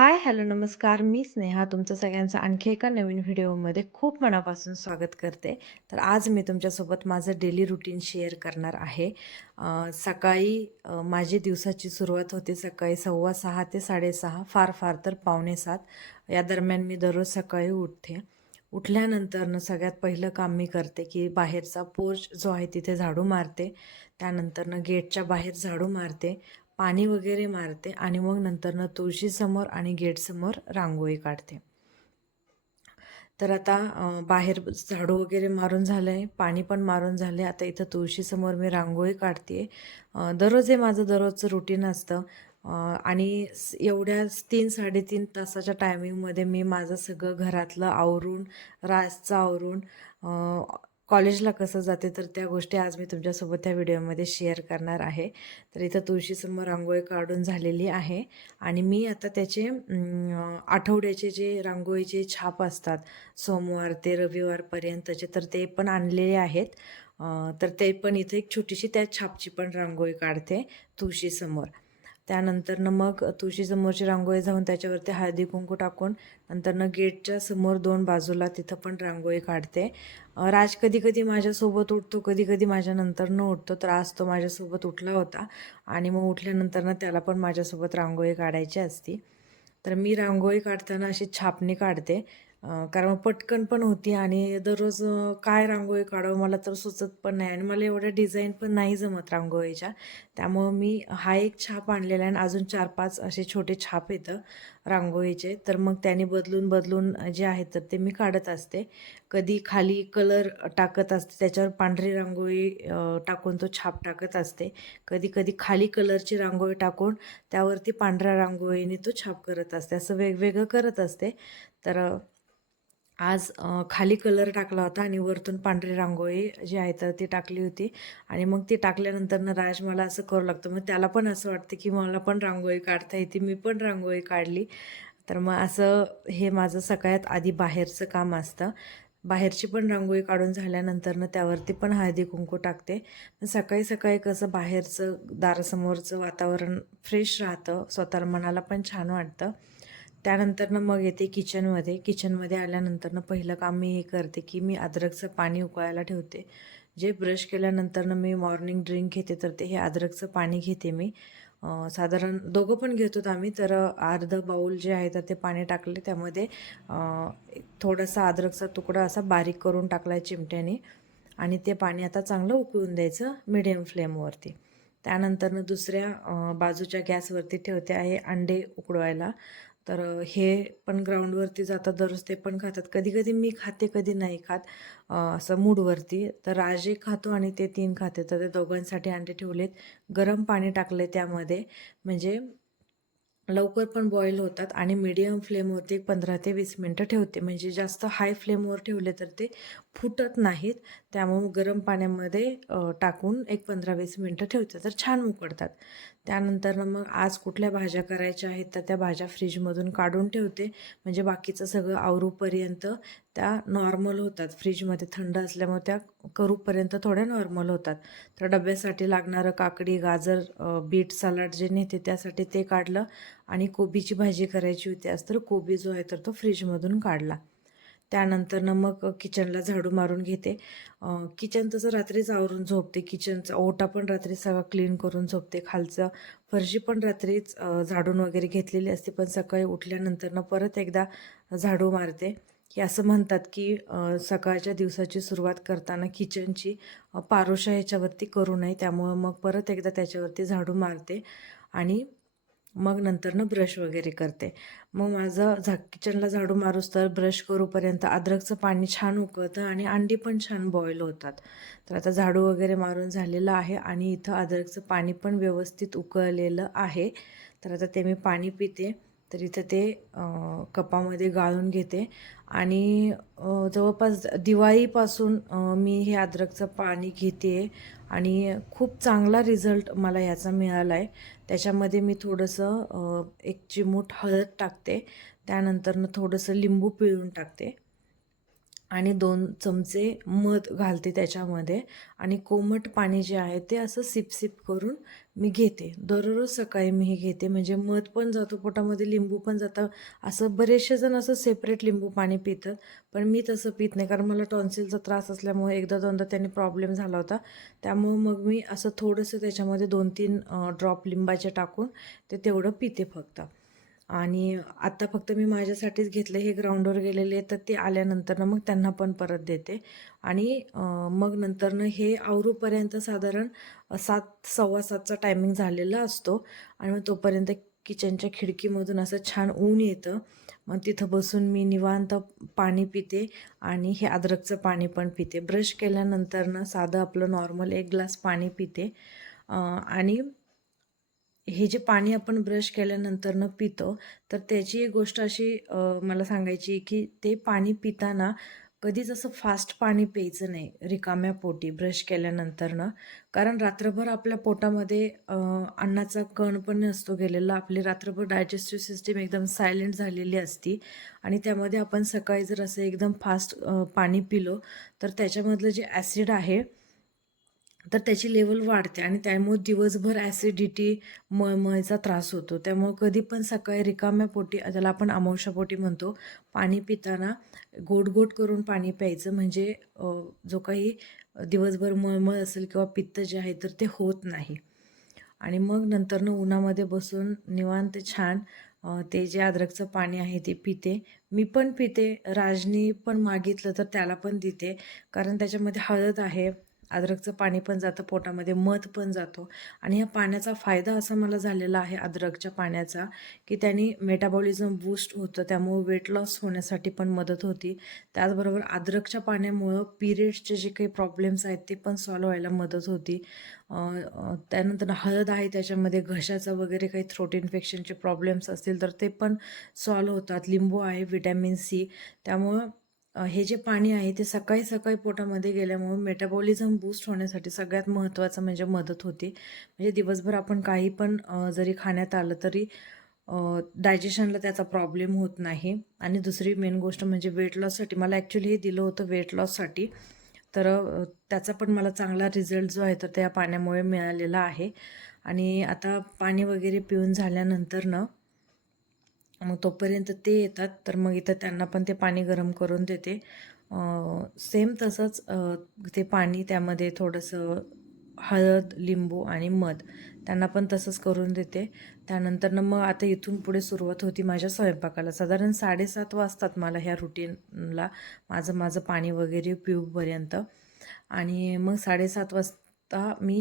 हाय, hello, नमस्कार. मी स्नेहा तुमचं सगळ्यांचं आणखी एका नवीन व्हिडिओमध्ये खूप मनापासून स्वागत करते. तर आज मी तुमच्यासोबत माझं डेली रुटीन शेअर करणार आहे. सकाळी माझी दिवसाची सुरुवात होते सकाळी 6:15 ते 6:30 फार फार तर 6:45 या दरम्यान मी दररोज सकाळी उठते. उठल्यानंतरनं सगळ्यात पहिलं काम मी करते, की बाहेरचा पोर्च जो आहे तिथे झाडू मारते. त्यानंतरनं गेटच्या बाहेर झाडू मारते. पाणी वगैरे मारते आणि मग नंतरनं तुळशीसमोर आणि गेटसमोर रांगोळी काढते. तर आता बाहेर झाडू वगैरे मारून झालं आहे, पाणी पण मारून झालं आहे. आता इथं तुळशीसमोर मी रांगोळी काढते आहे. दररोज हे माझं दररोजचं रुटीन असतं आणि एवढ्या तीन साडेतीन तासाच्या टायमिंगमध्ये मी माझं सगळं घरातलं आवरून, रासचं आवरून कॉलेजला कसं जाते तर त्या गोष्टी आज मी तुमच्यासोबत त्या व्हिडिओमध्ये शेअर करणार आहे. तर इथं तुळशीसमोर रांगोळी काढून झालेली आहे आणि मी आता त्याचे आठवड्याचे जे रांगोळीचे छाप असतात सोमवार ते रविवारपर्यंतचे तर ते पण आणलेले आहेत. तर ते पण इथं एक छोटीशी त्या छापची पण रांगोळी काढते तुळशीसमोर. त्यानंतरनं मग तुळशीसमोरची रांगोळी जाऊन त्याच्यावरती हळदी-कुंकू टाकून नंतरनं गेटच्या समोर दोन बाजूला तिथं पण रांगोळी काढते. राज कधी-कधी माझ्यासोबत उठतो, कधी-कधी माझ्या नंतरनं उठतो. तर आज तो माझ्यासोबत उठला होता आणि मग उठल्यानंतरनं त्याला पण माझ्यासोबत रांगोळी काढायची असती. तर मी रांगोळी काढताना अशी छापणी काढते. कारण पटकन पण होती आणि दररोज काय रांगोळी काढावं मला तर सुचत पण नाही आणि मला एवढ्या डिझाईन पण नाही जमत रांगोळीच्या. त्यामुळं मी हा एक छाप आणलेला आहे आणि अजून 4-5 असे छोटे छाप येतं रांगोळीचे. तर मग त्याने बदलून-बदलून जे आहेत तर ते मी काढत असते. कधी खाली कलर टाकत असते, त्याच्यावर पांढरी रांगोळी टाकून तो छाप टाकत असते. कधी-कधी खाली कलरची रांगोळी टाकून त्यावरती पांढऱ्या रांगोळीने तो छाप करत असते. असं वेगवेगळं करत असते. तर आज खाली कलर टाकला होता आणि वरतून पांढरी रांगोळी जी आहे तर ती टाकली होती आणि मग ती टाकल्यानंतरनं राज मला असं करू लागतं मग त्याला पण असं वाटतं, की मला पण रांगोळी काढता येते. मी पण रांगोळी काढली. तर मग असं हे माझं सगळ्यात आधी बाहेरचं काम असतं. बाहेरची पण रांगोळी काढून झाल्यानंतरनं त्यावरती पण हळदी-कुंकू टाकते. सकाळी-सकाळी कसं बाहेरचं दारासमोरचं वातावरण फ्रेश राहतं, स्वतःला मनाला पण छान वाटतं. त्यानंतरनं मग येते किचनमध्ये. किचनमध्ये आल्यानंतरनं पहिलं काम मी हे करते, की मी अद्रकचं पाणी उकळायला ठेवते. जे ब्रश केल्यानंतरनं मी मॉर्निंग ड्रिंक घेते, तर ते हे अद्रकचं पाणी घेते मी. साधारण दोघं पण घेतो आम्ही. तर अर्धं बाऊल जे आहे तर ते पाणी टाकले. त्यामध्ये थोडासा अद्रकचा तुकडा असा बारीक करून टाकला आहे चिमट्याने आणि ते पाणी आता चांगलं उकळून द्यायचं मीडियम फ्लेमवरती. त्यानंतरनं दुसऱ्या बाजूच्या गॅसवरती ठेवते आहे अंडे उकडवायला. तर हे पण ग्राउंडवरती जातात दररोज ते पण खातात. कधी-कधी मी खाते, कधी नाही खात. असं मूडवरती. तर राज एक खातो आणि ते तीन खाते. तर ते दोघांसाठी अंडे ठेवलेत. गरम पाणी टाकले त्यामध्ये म्हणजे लवकर पण बॉईल होतात आणि मीडियम फ्लेमवरती एक 15 ते वीस मिनटं ठेवते. म्हणजे जास्त हाय फ्लेमवर ठेवले तर ते फुटत नाहीत. त्यामुळे गरम पाण्यामध्ये टाकून एक 15-20 मिनटं ठेवते. तर छान उकडतात. त्यानंतरनं मग आज कुठल्या भाज्या करायच्या आहेत तर त्या भाज्या फ्रीजमधून काढून ठेवते. म्हणजे बाकीचं सगळं आवरूपर्यंत त्या नॉर्मल होतात. फ्रीजमध्ये थंड असल्यामुळे त्या करूपर्यंत थोड्या नॉर्मल होतात. तर डब्यासाठी लागणारं काकडी, गाजर, बीट सलाड जे नेते त्यासाठी ते काढलं आणि कोबीची भाजी करायची होती आज तर कोबी जो आहे तर तो फ्रीजमधून काढला. त्यानंतरनं मग किचनला झाडू मारून घेते. किचन तसं रात्रीच आवरून झोपते. किचनचा ओटा पण रात्री सगळा क्लीन करून झोपते. खालचं फरशी पण रात्रीच झाडून वगैरे घेतलेली असते. पण सकाळी उठल्यानंतरनं परत एकदा झाडू मारते. की असं म्हणतात की सकाळच्या दिवसाची सुरुवात करताना किचनची पारोशा ह्याच्यावरती करू नये. त्यामुळं मग परत एकदा त्याच्यावरती झाडू मारते आणि मग नंतरनं ब्रश वगैरे करते. मग माझं झा किचनला झाडू मारूस तर ब्रश करूपर्यंत अद्रकचं पाणी छान उकळतं आणि अंडी पण छान बॉईल होतात. तर आता झाडू वगैरे मारून झालेलं आहे आणि इथं अद्रकचं पाणी पण व्यवस्थित उकळलेलं आहे. तर आता ते मी पाणी पिते. तर इथं ते कपामध्ये गाळून घेते आणि जवळपास दिवाळीपासून मी हे अद्रकचं पाणी घेते आणि खूप चांगला रिझल्ट मला याचा मिळाला आहे. त्याच्यामध्ये मी थोडंसं एक चिमूट हळद टाकते. त्यानंतरनं थोडंसं लिंबू पिळून टाकते आणि दोन चमचे मध घालते त्याच्यामध्ये आणि कोमट पाणी जे आहे ते असं सिप-सिप करून मी घेते. दररोज सकाळी मी हे घेते. म्हणजे मध पण जातो पोटामध्ये लिंबू पण जातं. असं बरेचसे जण असं सेपरेट लिंबू पाणी पितात पण मी तसं पित नाही. कारण मला टॉन्सिलचा त्रास असल्यामुळे एकदा दोनदा त्यांनी प्रॉब्लेम झाला होता. त्यामुळं मग मी असं थोडंसं त्याच्यामध्ये दोन तीन ड्रॉप लिंबाचे टाकून ते तेवढं पिते फक्त. आणि आत्ता फक्त मी माझ्यासाठीच घेतलं हे ग्राउंडवर गेलेले तर ते आल्यानंतरनं मग त्यांना पण परत देते. आणि मग नंतरनं हे आवरूपर्यंत साधारण सात सव्वा सातचा टायमिंग झालेला असतो. आणि मग तोपर्यंत किचनच्या खिडकीमधून असं छान ऊन येतं. मग तिथं बसून मी निवांत पाणी पिते आणि हे अद्रकचं पाणी पण पिते. ब्रश केल्यानंतरनं साधं आपलं नॉर्मल एक ग्लास पाणी पिते. आणि हे जे पाणी आपण ब्रश केल्यानंतरनं पितो तर त्याची एक गोष्ट अशी मला सांगायची की ते पाणी पिताना कधीच असं फास्ट पाणी प्यायचं नाही रिकाम्या पोटी ब्रश केल्यानंतरनं. कारण रात्रभर आपल्या पोटामध्ये अन्नाचा कण पण नसतो गेलेला. आपली रात्रभर डायजेस्टिव्ह सिस्टीम एकदम सायलेंट झालेली असती आणि त्यामध्ये आपण सकाळी जर असं एकदम फास्ट पाणी पिलो तर त्याच्यामधलं जे ॲसिड आहे तर त्याची लेवल वाढते आणि त्यामुळे दिवसभर ॲसिडिटी मळमळीचा त्रास होतो. त्यामुळं कधी पण सकाळी रिकाम्या पोटी ज्याला आपण अमावशापोटी म्हणतो पाणी पिताना गोट गोट करून पाणी प्यायचं. म्हणजे जो काही दिवसभर मळमळ असेल किंवा पित्त जे आहे तर ते होत नाही. आणि मग नंतरनं उन्हामध्ये बसून निवांत छान ते जे अद्रकचं पाणी आहे ते पिते. मी पण पिते. राजनी पण मागितलं तर त्याला पण देते. कारण त्याच्यामध्ये हळद आहे अद्रकचं पाणी पण जातं पोटामध्ये मध पण जातो. आणि या पाण्याचा फायदा असा मला झालेला आहे अद्रकच्या पाण्याचा की त्यांनी मेटाबॉलिझम बूस्ट होतं त्यामुळं वेट लॉस होण्यासाठी पण मदत होती. त्याचबरोबर अद्रकच्या पाण्यामुळं पिरियड्सचे जे काही प्रॉब्लेम्स आहेत ते पण सॉल्व व्हायला मदत होती. त्यानंतर हळद आहे त्याच्यामध्ये घशाचं वगैरे काही थ्रोट इन्फेक्शनचे प्रॉब्लेम्स असतील तर ते पण सॉल्व होतात. लिंबू आहे विटॅमिन सी त्यामुळं हे जे पाणी आहे ते सकाळी सकाळी पोटामध्ये गेल्यामुळे मेटाबॉलिझम बूस्ट होण्यासाठी सगळ्यात महत्त्वाचं म्हणजे मदत होते. म्हणजे दिवसभर आपण काही पण जरी खाण्यात आलं तरी डायजेशनला त्याचा प्रॉब्लेम होत नाही. आणि दुसरी मेन गोष्ट म्हणजे वेट लॉससाठी मला ॲक्च्युली हे दिलं होतं वेट लॉससाठी तर त्याचा पण मला चांगला रिझल्ट जो आहे तर त्या पाण्यामुळे मिळालेला आहे. आणि आता पाणी वगैरे पिऊन झाल्यानंतर ना मग तोपर्यंत ते येतात. तर मग इथं त्यांना पण ते पाणी गरम करून देते. सेम तसंच ते पाणी त्यामध्ये थोडंसं हळद लिंबू आणि मध त्यांना पण तसंच करून देते. त्यानंतर मग आता इथून पुढे सुरुवात होती माझ्या स्वयंपाकाला. साधारण साडेसात वाजतात मला ह्या रुटीनला माझं माझं पाणी वगैरे पिऊपर्यंत. आणि मग साडेसात वाज आता मी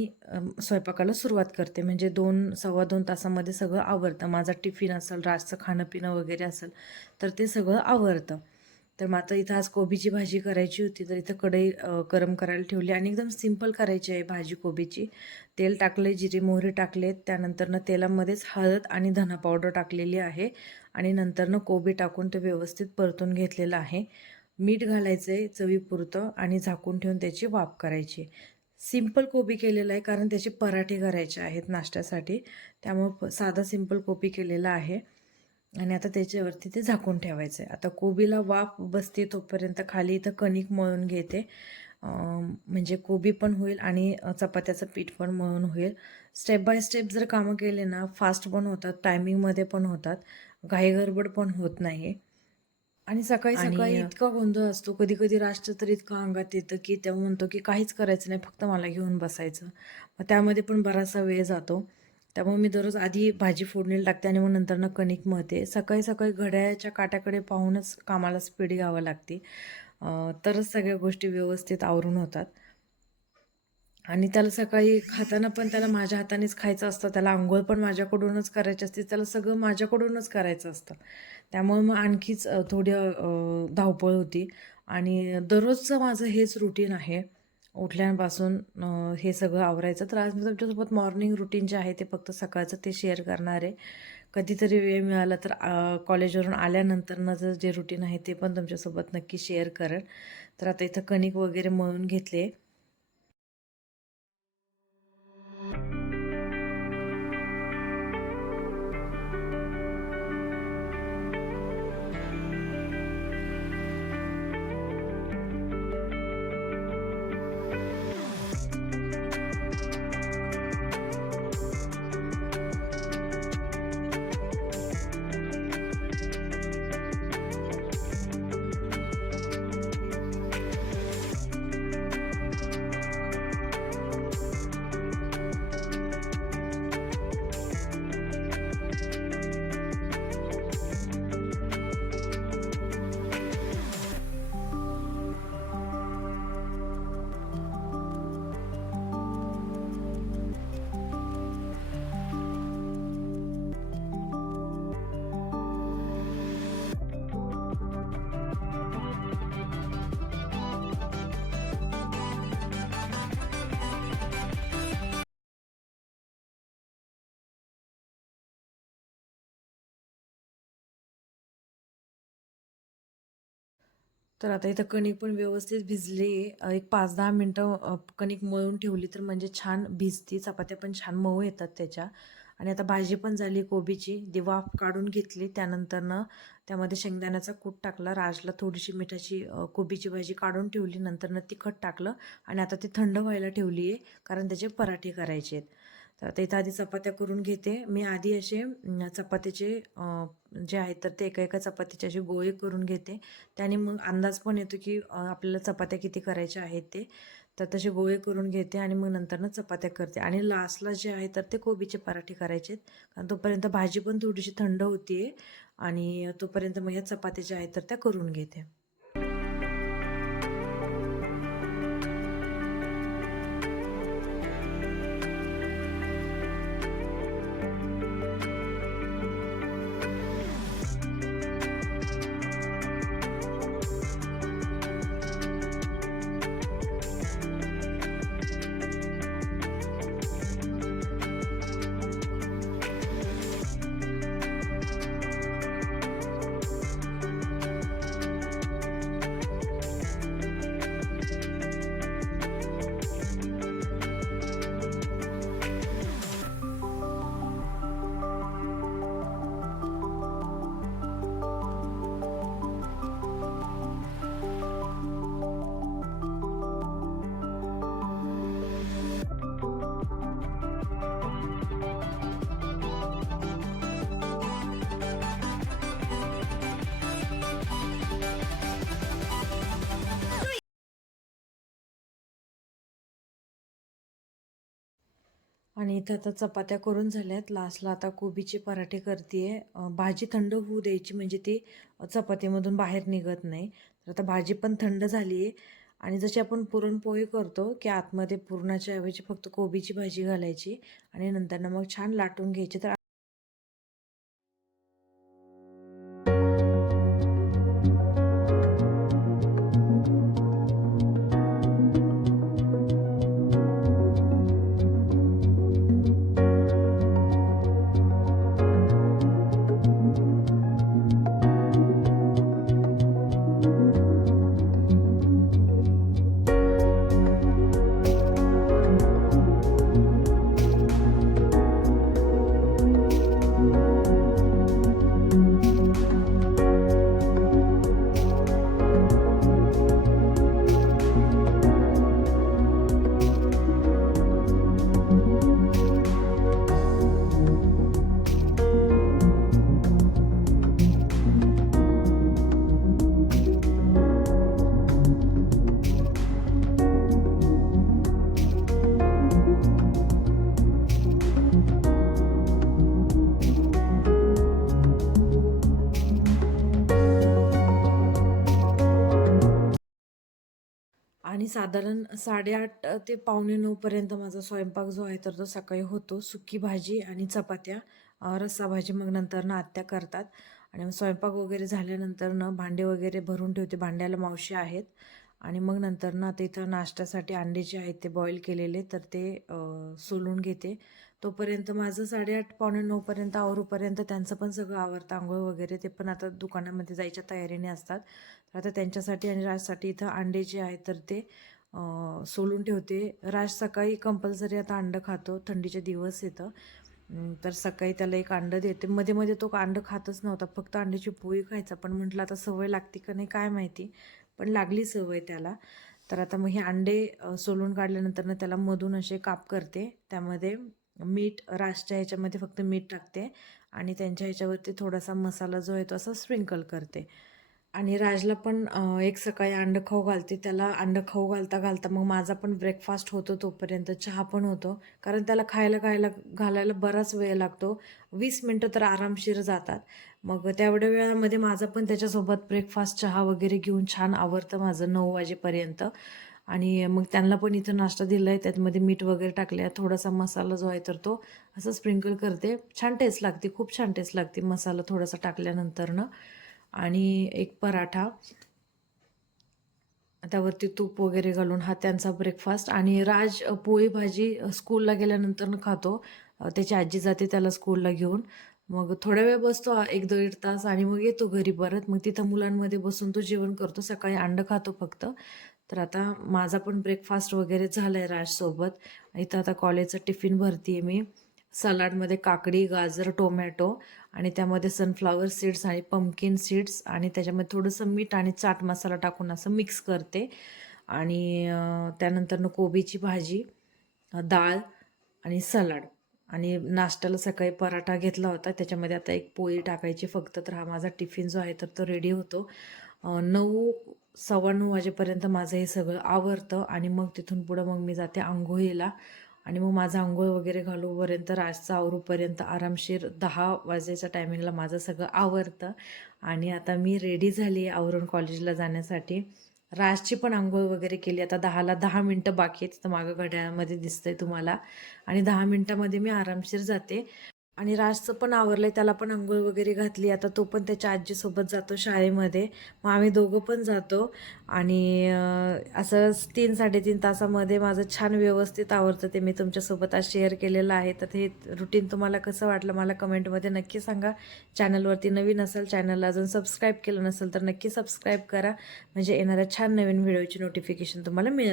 स्वयंपाकाला सुरुवात करते. म्हणजे दोन सव्वा दोन तासामध्ये सगळं आवरतं. माझा टिफिन असेल रातचं खाणं पिणं वगैरे असेल तर ते सगळं आवरतं. तर मग आता इथं आज कोबीची भाजी करायची होती तर इथं कढई गरम करायला ठेवली आणि एकदम सिंपल करायची आहे भाजी कोबीची. तेल टाकले जिरे मोहरी टाकलेत. त्यानंतरनं तेलामध्येच हळद आणि धना पावडर टाकलेली आहे आणि नंतरनं कोबी टाकून ते व्यवस्थित परतून घेतलेलं आहे. मीठ घालायचं आहे चवीपुरतं आणि झाकून ठेवून त्याची वाफ करायची. सिंपल कोबी केलेला आहे कारण त्याचे पराठे करायचे आहेत नाश्त्यासाठी. त्यामुळं साधा सिंपल कोबी केलेला आहे. आणि आता त्याच्यावरती ते झाकून ठेवायचं आहे आता कोबीला वाफ बसते तोपर्यंत खाली इथं कणिक मळून घेते. म्हणजे कोबी पण होईल आणि चपात्याचं पीठ पण मळून होईल. स्टेप बाय स्टेप जर कामं केले ना फास्ट पण होतात टायमिंगमध्ये पण होतात. घाईगडबड पण होत नाही. आणि सकाळी सकाळी इतका गोंधळ असतो. कधी कधी राष्ट्र तर इतकं अंगात येतं की तेव्हा म्हणतो की काहीच करायचं नाही फक्त मला घेऊन बसायचं. मग त्यामध्ये पण बराचसा वेळ जातो. त्यामुळे मी दररोज आधी भाजी फोडणीला टाकते आणि मग नंतर कणिक मळते. सकाळी सकाळी घड्याळ्याच्या काट्याकडे पाहूनच कामाला स्पीड घ्यावं लागते. तरच सगळ्या गोष्टी व्यवस्थित आवरून होतात. आणि त्याला सकाळी खाताना पण त्याला माझ्या हातानेच खायचं असतं. त्याला आंघोळ पण माझ्याकडूनच करायची असते. त्याला सगळं माझ्याकडूनच करायचं असतं. त्यामुळे मग आणखीच थोडी धावपळ होती. आणि दररोजचं माझं हेच रुटीन आहे. उठल्यापासून हे सगळं आवरायचं. तर आज मी तुमच्यासोबत मॉर्निंग रुटीन जे आहे ते फक्त सकाळचं ते शेअर करणार आहे. कधीतरी वेळ मिळाला तर कॉलेजवरून आल्यानंतरनं जे रुटीन आहे ते पण तुमच्यासोबत नक्की शेअर करेन तर आता इथं कणिक वगैरे मळून घेतले. तर आता इथं कणिक पण व्यवस्थित भिजली. आहे एक पाच दहा मिनटं कणिक मळून ठेवली तर म्हणजे छान भिजती. चपात्या पण छान मऊ येतात त्याच्या. आणि आता भाजी पण झाली कोबीची. ती वाफ काढून घेतली. त्यानंतरनं त्यामध्ये शेंगदाण्याचा कूट टाकला. राजला थोडीशी मिठाची कोबीची भाजी काढून ठेवली. नंतरनं तिखट टाकलं. आणि आता ती थंड व्हायला ठेवली आहे कारण त्याचे पराठे करायचे आहेत तर आता इथं आधी चपात्या करून घेते. मी आधी असे चपातीचे जे आहेत तर ते एका एका चपातीचे असे गोळे करून घेते. त्याने मग अंदाज पण येतो की आपल्याला चपात्या किती करायच्या आहेत ते. तर तसे गोळे करून घेते आणि मग नंतरनं चपात्या करते. आणि लास्टला जे आहे तर ते कोबीचे पराठे करायचे आहेत. कारण तोपर्यंत भाजी पण थोडीशी थंड होती आणि तोपर्यंत मग ह्या चपात्या ज्या आहेत तर त्या करून घेते. आणि इथं आता चपात्या करून झाल्यात. लास्टला आता कोबीचे पराठे करते भाजी थंड होऊ द्यायची म्हणजे ती चपातीमधून बाहेर निघत नाही. तर आता भाजी पण थंड झाली आहे आणि जशी आपण पुरणपोळी करतो की आतमध्ये पुरणाच्या ऐवजी फक्त कोबीची भाजी घालायची आणि नंतर मग छान लाटून घ्यायची. तर साधारण साडेआठ ते पावणे नऊपर्यंत माझा स्वयंपाक जो आहे तर तो सकाळी होतो. सुकी भाजी आणि चपात्या रस्सा भाजी मग नंतर ना आत्या करतात. आणि मग स्वयंपाक वगैरे झाल्यानंतर ना भांडे वगैरे भरून ठेवते. भांड्याला मावशी आहेत. आणि मग नंतर ना आता इथं नाश्त्यासाठी अंडे जे आहेत ते बॉईल केलेले तर ते सोलून घेते. तोपर्यंत माझं साडेआठ पावणे नऊपर्यंत आवरूपर्यंत त्यांचं पण सगळं आवरतं आंघोळ वगैरे ते पण आता दुकानामध्ये जायच्या तयारीने असतात. आता त्यांच्यासाठी आणि राजसाठी इथं अंडे जे आहेत तर ते सोलून ठेवते. राज सकाळी कंपल्सरी आता अंडं खातो. थंडीचे दिवस येतं. तर सकाळी त्याला एक अंडं देते. मध्ये मध्ये तो अंडं खातच नव्हता. फक्त अंड्याची पोळी खायचा. पण म्हटलं आता सवय लागते का नाही काय माहिती. पण लागली सवय त्याला. तर आता मग हे अंडे सोलून काढल्यानंतरनं त्याला मधून असे काप करते. त्यामध्ये मीठ राजच्या ह्याच्यामध्ये फक्त मीठ टाकते. आणि त्यांच्या ह्याच्यावरती थोडासा मसाला जो आहे तो असा स्प्रिंकल करते. आणि राजला पण एक सकाळी अंडं खाऊ घालते. त्याला अंडं खाऊ घालता घालता मग माझा पण ब्रेकफास्ट होतो तोपर्यंत. चहा पण होतो. कारण त्याला खायला खायला घालायला बराच वेळ लागतो. वीस मिनटं तर आरामशीर जातात. मग तेवढ्या वेळामध्ये माझा पण त्याच्यासोबत ब्रेकफास्ट चहा वगैरे घेऊन छान आवरतं माझं नऊ वाजेपर्यंत. आणि मग त्यांना पण इथं नाश्ता दिला आहे त्यातमध्ये मीठ वगैरे टाकले आहे थोडासा मसाला जो आहे तर तो असं स्प्रिंकल करते. छान टेस्ट लागते. खूप छान टेस्ट लागते मसाला थोडासा टाकल्यानंतरनं. आणि एक पराठा. त्यावरती तूप वगैरे घालून हा त्यांचा ब्रेकफास्ट आणि राज पोळी भाजी स्कूलला गेल्यानंतर खातो. त्याची आजी जाते त्याला स्कूलला घेऊन. मग थोडा वेळ बसतो एक दीड तास आणि मग येतो घरी परत. मग तिथं मुलांमध्ये बसून तो जेवण करतो. सकाळी अंड खातो फक्त. तर आता माझा पण ब्रेकफास्ट वगैरे झाला आहे राजसोबत. इथं आता कॉलेजचं टिफिन भरती आहे मी. सलाडमध्ये काकडी गाजर टोमॅटो आणि त्यामध्ये सनफ्लावर सीड्स आणि पम्पकिन सीड्स आणि त्याच्यामध्ये थोडंसं मीठ आणि चाट मसाला टाकून असं मिक्स करते. आणि त्यानंतरनं कोबीची भाजी डाळ आणि सलाड. आणि नाश्त्याला सकाळी पराठा घेतला होता. त्याच्यामध्ये आता एक पोळी टाकायची फक्त. तर हा माझा टिफिन जो आहे तर तो रेडी होतो. नऊ सव्वा नऊ वाजेपर्यंत माझं हे सगळं आवरतं आणि मग तिथून पुढं मग मी जाते आंघोळीला. आणि मग माझा आंघोळ वगैरे घालूपर्यंत राजचं आवरूपर्यंत आरामशीर दहा वाजेच्या टायमिंगला माझं सगळं आवरतं. आणि आता मी रेडी झाली आहे आवरून कॉलेजला जाण्यासाठी. राजची पण आंघोळ वगैरे केली. आता दहाला दहा मिनटं बाकी आहेत. तर मागं घड्याळामध्ये दिसतंय तुम्हाला. आणि दहा मिनटामध्ये मी आरामशीर जाते. आणि राजचं पण आवरलंय त्याला पण आंघोळ वगैरे घातली. आता तो पण त्याच्या आजीसोबत जातो शाळेमध्ये. मग आम्ही दोघं पण जातो. आणि असं तीन साडेतीन तासामध्ये माझं छान व्यवस्थित आवडतं ते मी तुमच्यासोबत आज शेअर केलेलं आहे. तर हे रुटीन तुम्हाला कसं वाटलं मला कमेंटमध्ये नक्की सांगा. चॅनलवरती नवीन असेल चॅनलला अजून सबस्क्राईब केलं नसेल तर नक्की सबस्क्राईब करा. म्हणजे येणाऱ्या छान नवीन व्हिडिओची नोटिफिकेशन तुम्हाला मिळत